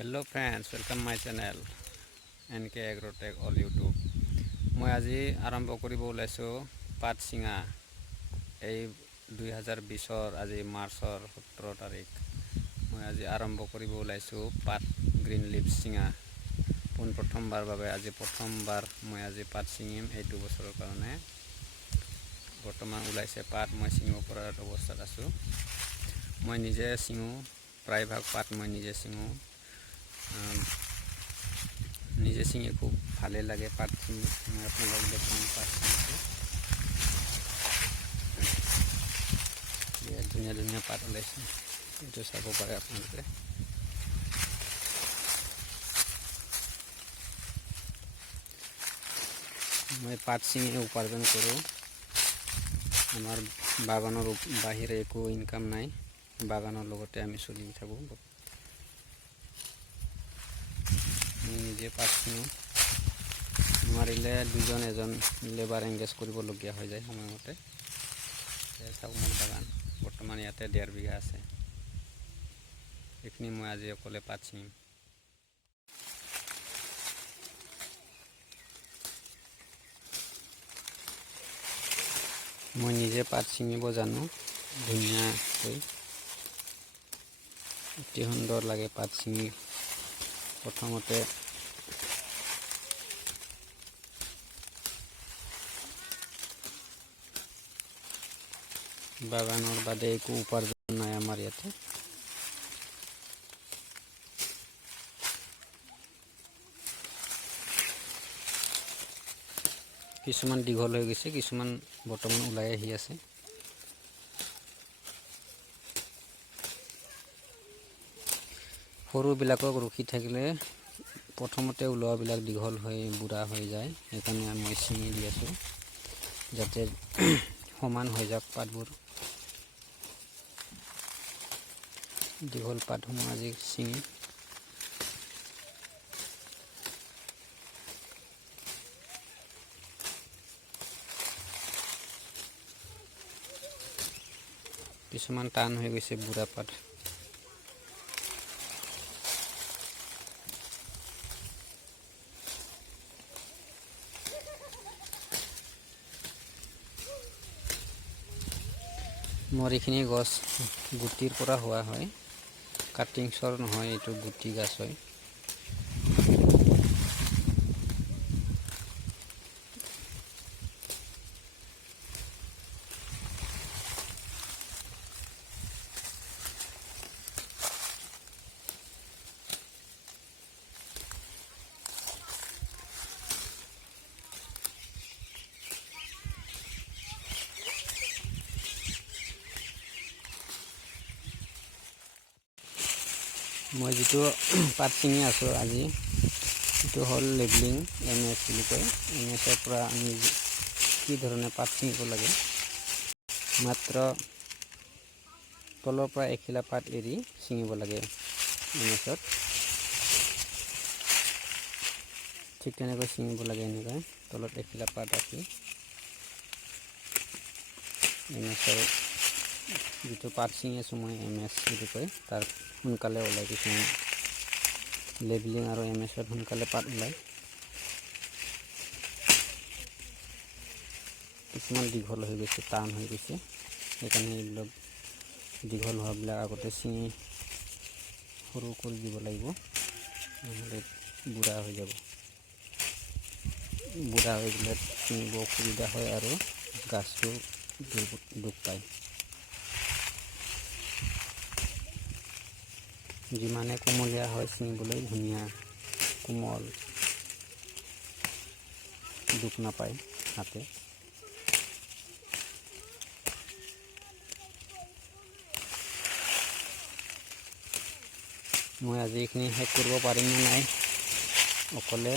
Hello friends, welcome my channel NK Agrotech all YouTube. মই আজি আৰম্ভ কৰিব ওলাইছো পাত চিঙা। এই 2020 আজি মাৰ্চৰ 17 তাৰিখ। মই আজি আৰম্ভ কৰিব ওলাইছো পাত গ্ৰীন লিভ চিঙা। প্ৰথমবাৰ বাবে আজি প্ৰথমবাৰ মই আজি পাত চিঙিম এইটো বছৰৰ কাৰণে। বৰ্তমান ওলাইছে পাত মই চিঙিব পৰা অৱস্থাত আছো। মই নিজে চিঙো, প্ৰায়ভাগ পাত মই নিজে চিঙো। নিজে চিঙি খুব ভালে লাগে পাত চিঙি। মই আপোনালোকক দেখুৱাম পাত চিঙিটো। ধুনীয়া ধুনীয়া পাত ওলাইছে, এইটো চাব পাৰে আপোনালোকে। মই পাত চিঙি উপাৰ্জন কৰোঁ। আমাৰ বাগানৰ বাহিৰে একো ইনকাম নাই, বাগানৰ লগতে আমি চলি থাকোঁ। নিজে পাত চিঙো, নোৱাৰিলে দুজন এজন লেবাৰ এংগেজ কৰিবলগীয়া হৈ যায় সময়মতে। চাওক মোৰ বাগান বৰ্তমান ইয়াতে 1.5 বিঘা আছে। এইখিনি মই আজি অকলে পাত চিঙিম। মই নিজে পাত চিঙিব জানো ধুনীয়াকৈ। অতি সুন্দৰ লাগে পাত চিঙি। প্ৰথমতে বাগানৰ বাদে একো উপাৰ্জন নাই আমাৰ ইয়াতে। কিছুমান দীঘল হৈ গৈছে, কিছুমান বৰ্তমান ওলাই আহি আছে। সৰুবিলাকক ৰখি থাকিলে প্ৰথমতে ওলোৱাবিলাক দীঘল হৈ বুঢ়া হৈ যায়। সেইকাৰণে মই চিঙি দি আছোঁ যাতে সমান হৈ যাওক পাতবোৰ। দীঘল পাতসমূহ আজি চিঙি কিছুমান টান হৈ গৈছে বুঢ়া পাত। মোৰ এইখিনি গছ গুটিৰ পৰা হোৱা হয়, কাটিংছৰ নহয়, এইটো গুটি গাছ হয়। মই যিটো পাত চিঙি আছোঁ আজি, এইটো হ'ল লেভেলিং MS বুলি কয়। MSৰ পৰা আমি কি ধৰণে পাত চিঙিব লাগে, মাত্ৰ তলৰ পৰা এখিলা পাত এৰি চিঙিব লাগে MSত। ঠিক তেনেকৈ চিঙিব লাগে, এনেকৈ তলত এখিলা পাত ৰাখি। MSৰ যিটো পাত চিঙি আছোঁ মই MS বুলি কয়, তাৰ সোনকালে ওলায়। কিছুমান লেভেলিং আৰু MSত সোনকালে পাত ওলায়। কিছুমান দীঘল হৈ গৈছে, টান হৈ গৈছে, সেইকাৰণে এইবিলাক দীঘল হোৱাবিলাক আগতে চিঙি সৰু কৰি দিব লাগিব, নহ'লে বুঢ়া হৈ যাব। বুঢ়া হৈ গ'লে চিঙিব অসুবিধা হয় আৰু গাছটো দুখ পায়। যিমানে কোমলীয়া হয় চিঙিবলৈ ধুনীয়া, কোমল, দুখ নাপায় হাতে। মই আজি এইখিনি শেষ কৰিব পাৰিম নে নাই অকলে